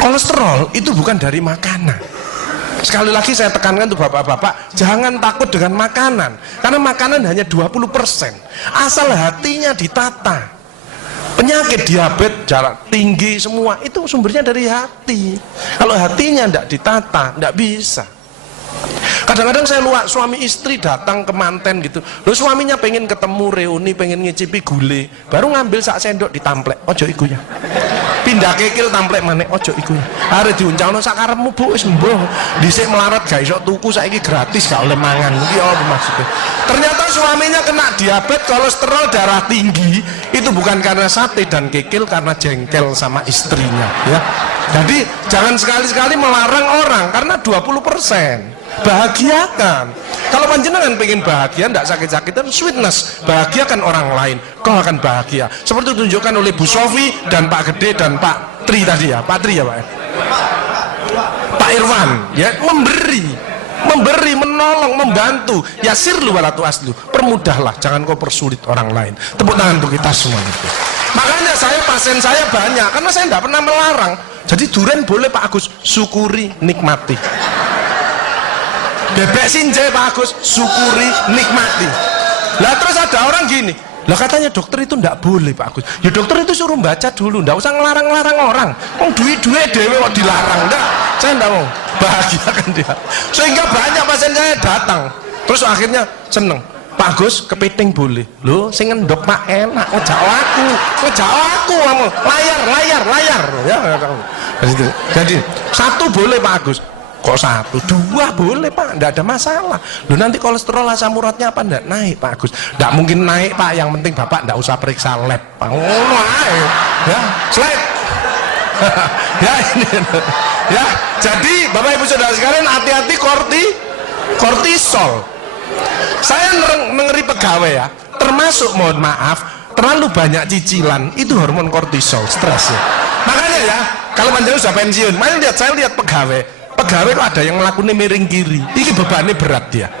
Kolesterol itu bukan dari makanan. Sekali lagi saya tekankan untuk bapak-bapak, jangan takut dengan makanan, karena makanan hanya 20%. Asal hatinya ditata. Penyakit diabetes, darah tinggi, semua itu sumbernya dari hati. Kalau hatinya tidak ditata, tidak bisa. Kadang-kadang saya lihat suami istri datang ke manten gitu, loh suaminya pengen ketemu reuni, pengen ngicipi gule, baru ngambil sak sendok ditamplek, ojo iku ya. Pindah kekil tamplek maneh, ojo iku ya. Are diuncalno sak karepmu Bu, wis mbuh. Dhisik melarat gak iso tuku, saiki gratis gak oleh mangan. Iki apa maksudnya? Ternyata suaminya kena diabetes, kolesterol, darah tinggi, itu bukan karena sate dan kekil, karena jengkel sama istrinya ya. Jadi jangan sekali-sekali melarang orang, karena 20%. Bahagiakan. Kalau panjenengan pengen bahagia, tidak sakit-sakitan, sweetness, bahagiakan orang lain, kau akan bahagia. Seperti ditunjukkan oleh Bu Sofi dan Pak Gede dan Pak Tri tadi ya, Pak Tri ya Pak. Pak Irwan ya, memberi, menolong, membantu. Yasirlu wala tu'aslu, permudahlah, jangan kau persulit orang lain. Tepuk tangan untuk kita semua itu. Makanya pasien saya banyak, karena saya tidak pernah melarang. Jadi durian boleh Pak Agus, syukuri, nikmati. Bebek sinjai Pak Agus, syukuri, nikmati. Lah terus ada orang gini, lah katanya dokter itu ndak boleh Pak Agus. Ya dokter itu suruh baca dulu, ndak usah ngelarang-larang orang. Duit-duit dewe kok dilarang, ndak. Saya ndak mau, bahagiakan dia. Sehingga banyak pasien saya datang, terus akhirnya seneng. Pak Agus, kepiting boleh. Loh, sing ngendok Pak enak, ngejak aku kamu. Layar. Ya, jadi satu boleh Pak Agus. Kok satu, dua boleh Pak, tidak ada masalah. Loh nanti kolesterol asam uratnya apa enggak naik Pak Agus? Tidak mungkin naik Pak, yang penting Bapak tidak usah periksa lab Pak. Ya, slide. Ya ini. Ya, jadi Bapak Ibu Saudara sekalian, hati-hati kortisol. Saya mengeri pegawai ya, termasuk mohon maaf, terlalu banyak cicilan, itu hormon kortisol, stres ya. Makanya ya, kalau panjenengan sudah pensiun, saya lihat pegawai kok ada yang melakukan miring kiri, ini bebannya berat dia,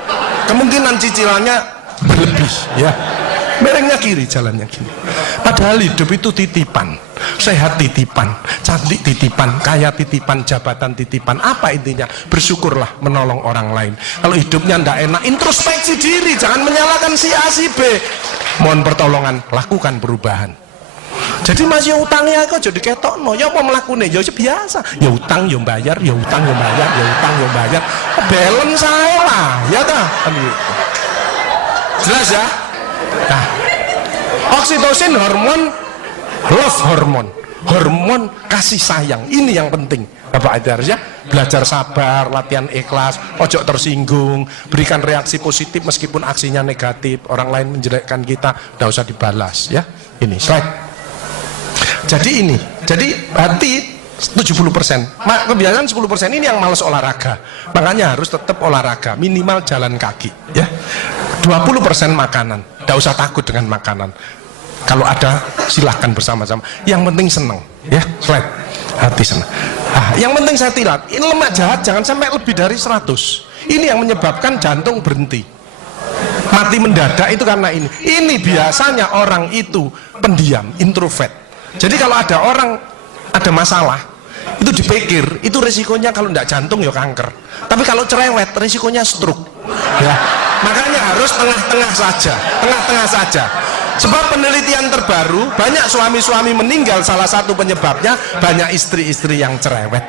kemungkinan cicilannya berlebih ya, miringnya kiri, jalannya kiri. Padahal hidup itu titipan, sehat titipan, cantik titipan, kaya titipan, jabatan titipan. Apa intinya? Bersyukurlah, menolong orang lain. Kalau hidupnya ndak enak, introspeksi diri, jangan menyalahkan si A si B, mohon pertolongan, lakukan perubahan. Jadi masih utangnya kok jadi ketok no, ya apa melakukannya, ya biasa, ya utang ya bayar, ya utang ya bayar, ya utang ya bayar, balance saya lah, ya dah. Jelas ya? Nah, oksitosin hormon love hormon kasih sayang, ini yang penting. Bapak itu harus ya belajar sabar, latihan ikhlas, ojo tersinggung, berikan reaksi positif meskipun aksinya negatif, orang lain menjelekkan kita, tidak usah dibalas ya. Ini slide. Jadi hati 70%, kebiasaan 10% ini yang malas olahraga, makanya harus tetap olahraga, minimal jalan kaki ya. 20% makanan, tidak usah takut dengan makanan, kalau ada silahkan bersama-sama, yang penting senang ya. Slide. Hati senang. Yang penting saya tilat, ini lemak jahat jangan sampai lebih dari 100, ini yang menyebabkan jantung berhenti, mati mendadak itu karena ini biasanya orang itu pendiam, introvert. Jadi kalau ada orang ada masalah itu dipikir, itu resikonya kalau tidak jantung ya kanker, tapi kalau cerewet resikonya stroke ya. Makanya harus tengah-tengah saja. Sebab penelitian terbaru, banyak suami-suami meninggal, salah satu penyebabnya banyak istri-istri yang cerewet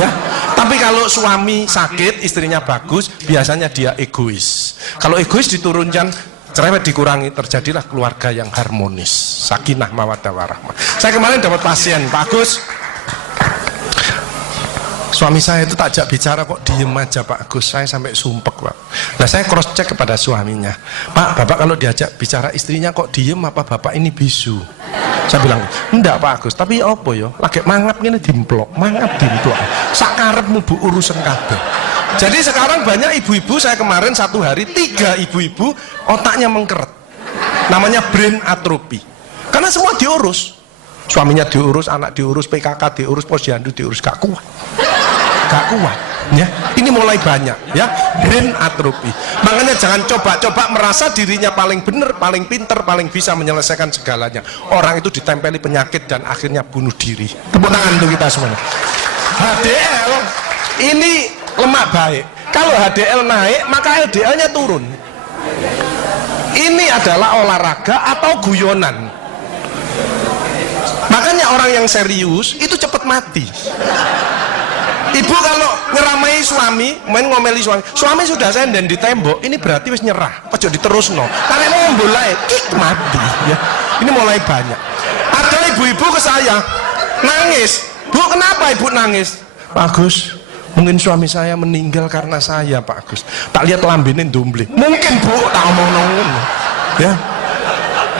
ya. Tapi kalau suami sakit, istrinya bagus, biasanya dia egois. Kalau egois diturunkan, cerewet dikurangi, terjadilah keluarga yang harmonis, sakinah mawaddah warahmah. Saya kemarin dapat pasien, Pak Agus, suami saya itu tak ajak bicara kok diem aja Pak Agus, saya sampai sumpek Pak. Nah saya cross check kepada suaminya, Pak, Bapak kalau diajak bicara istrinya kok diem, apa Bapak ini bisu? Saya bilang, enggak Pak Agus, tapi apa ya, lagi mangap gini dimplok, sakarepmu Bu urusan kabeh. Jadi sekarang banyak ibu-ibu, saya kemarin satu hari 3 ibu-ibu otaknya mengkeret, namanya brain atrophy, karena semua diurus, suaminya diurus, anak diurus, PKK diurus, posyandu diurus, gak kuat ya. Ini mulai banyak ya, brain atrophy. Makanya jangan coba-coba merasa dirinya paling benar, paling pinter, paling bisa menyelesaikan segalanya. Orang itu ditempeli penyakit dan akhirnya bunuh diri. Tepuk tangan untuk kita semuanya HDL ini lemak baik. Kalau HDL naik, maka LDL-nya turun. Ini adalah olahraga atau guyonan. Makanya orang yang serius itu cepat mati. Ibu kalau ngeramai suami, main ngomeli suami sudah senden di tembok, ini berarti wis nyerah. Ojo diterusno. Karena mau mulai mati ya. Ini mulai banyak. Ada ibu-ibu ke saya nangis. Bu, kenapa ibu nangis? Pak Agus, mungkin suami saya meninggal karena saya, Pak Agus. Tak lihat lambene dumbling. Mungkin Bu, tak omong-omong. Ya.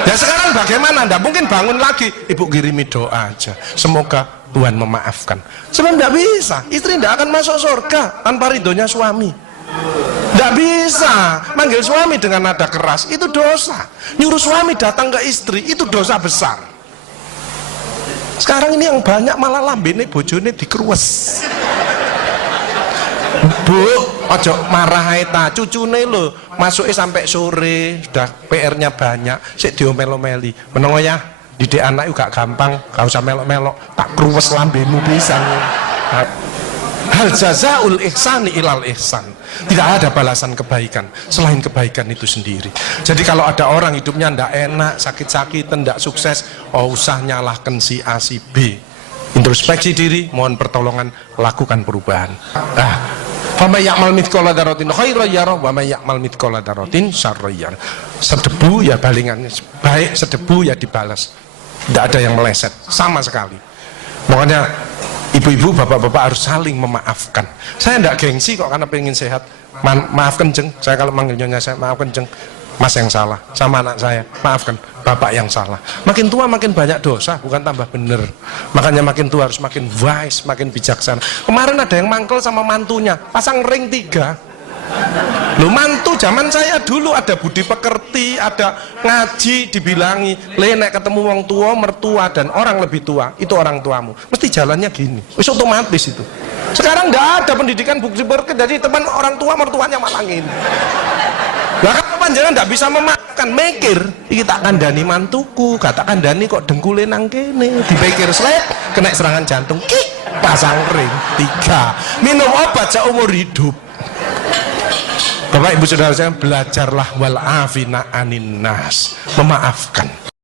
Ya sekarang bagaimana? Nggak mungkin bangun lagi. Ibu kirimi doa aja. Semoga Tuhan memaafkan. Sebab nggak bisa. Istri nggak akan masuk surga tanpa ridhonya suami. Nggak bisa. Manggil suami dengan nada keras itu dosa. Nyuruh suami datang ke istri itu dosa besar. Sekarang ini yang banyak malah lambene bojone dikeruwes. Bu, ojo marah ta, cucune lho, masuke sampai sore, sudah PR-nya banyak, sik diomel-omeli. Menengo ya, didik anak juga gampang, gak usah melok-melok, tak kruwes lambemu pisan. Hal jazaul ihsani ilal ihsan. Tidak ada balasan kebaikan selain kebaikan itu sendiri. Jadi kalau ada orang hidupnya ndak enak, sakit-sakitan, ndak sukses, oh usah nyalahkan si A si B. Introspeksi diri, mohon pertolongan, lakukan perubahan. Faman ya'mal mithqala dzarratin khairan yarah wa man ya'mal mithqala dzarratin syarran yarah. Sedebu ya balingannya, baik sedebu ya dibalas. Tidak ada yang meleset sama sekali. Makanya ibu-ibu, bapak-bapak harus saling memaafkan. Saya tidak gengsi kok karena pengen sehat. Maafkan jeng, saya kalau manggil nyonya saya maafkan jeng. Mas yang salah, sama anak saya maafkan, bapak yang salah. Makin tua makin banyak dosa, bukan tambah bener. Makanya makin tua harus makin wise, makin bijaksana. Kemarin ada yang mangkel sama mantunya, pasang ring 3. Lu mantu zaman saya dulu ada budi pekerti, ada ngaji, dibilangi nek ketemu wong tua, mertua dan orang lebih tua, itu orang tuamu, mesti jalannya gini, wis otomatis itu. Sekarang nggak ada pendidikan budi pekerti, jadi teman orang tua mertuanya malah gini. Lah kan panjenengan nggak bisa memaafkan, mikir iki tak kandhani mantuku, gak tak kandhani kok dengkule nang kene, dipikir slep kena serangan jantung, pasang ring 3, minum obat seumur hidup. Bapak Ibu Saudara saya, belajarlah wal afina anin nas, memaafkan.